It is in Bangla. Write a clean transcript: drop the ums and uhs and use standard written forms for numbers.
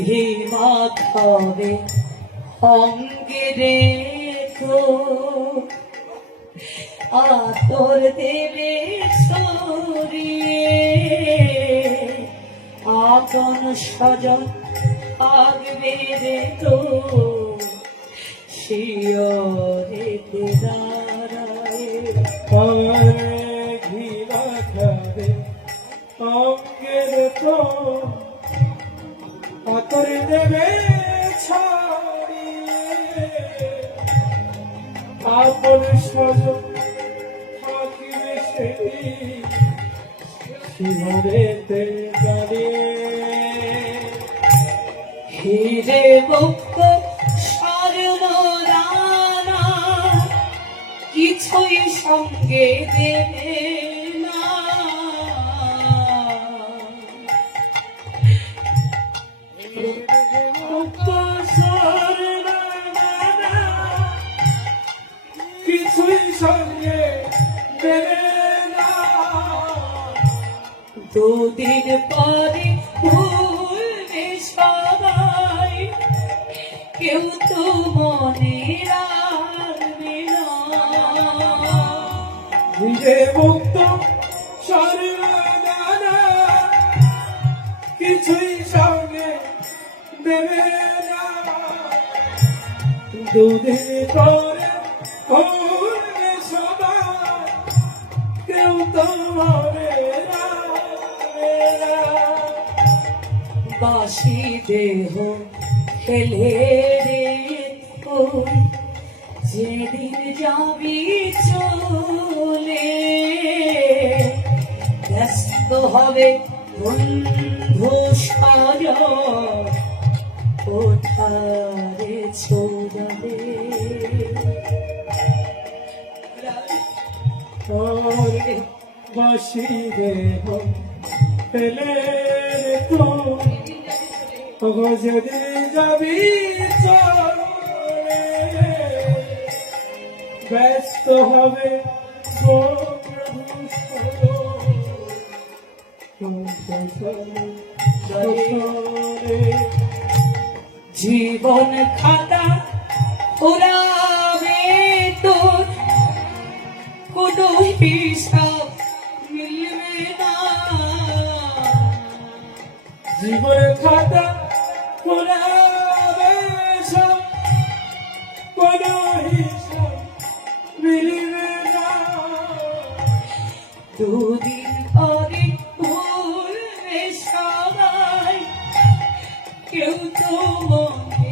হিমত হবে অঙ্গে রেখো আতর দেবে সরিয়ে আপন স্বজন থাকবে রে তো শিয়রেতে দাঁড়ায় ঘিরা খাবে অঙ্গের তো আতর দেবে ছড়িয়ে আপন স্বজন থাকিবে সেই শিহরেতে দাঁড়িয়ে হিরে মুক্ত স্বর্ণ রানা কিছুই সঙ্গে দেবে না কিছুই সঙ্গে দেবে না দুদিন পরে ভুলবে সবাই কেউ তো মনে রাখবে না নিজে মুক্ত সর্বদানা কিছুই সঙ্গে দেবে না দুদিন পরে ভুলবে সবাই কেউ তো মনে রাখবে না বাসি দেহ ফেলে রে তুই যেদিন যাবি চলে ব্যস্ত হবে বন্ধু সাজ কোথারে ছোড়াবে তোরে বাসি দেহ ফেলে তো যদি যাবি চলে ব্যস্ত হবে জীবন খাতা ওরাবে তোর কোনো হিসাব মিলবে না জীবন খাতা পুরাবে সব কোনো হিসাব মিলবে না দুদিন পরে ভুলবে সবাই কেউ তো মনে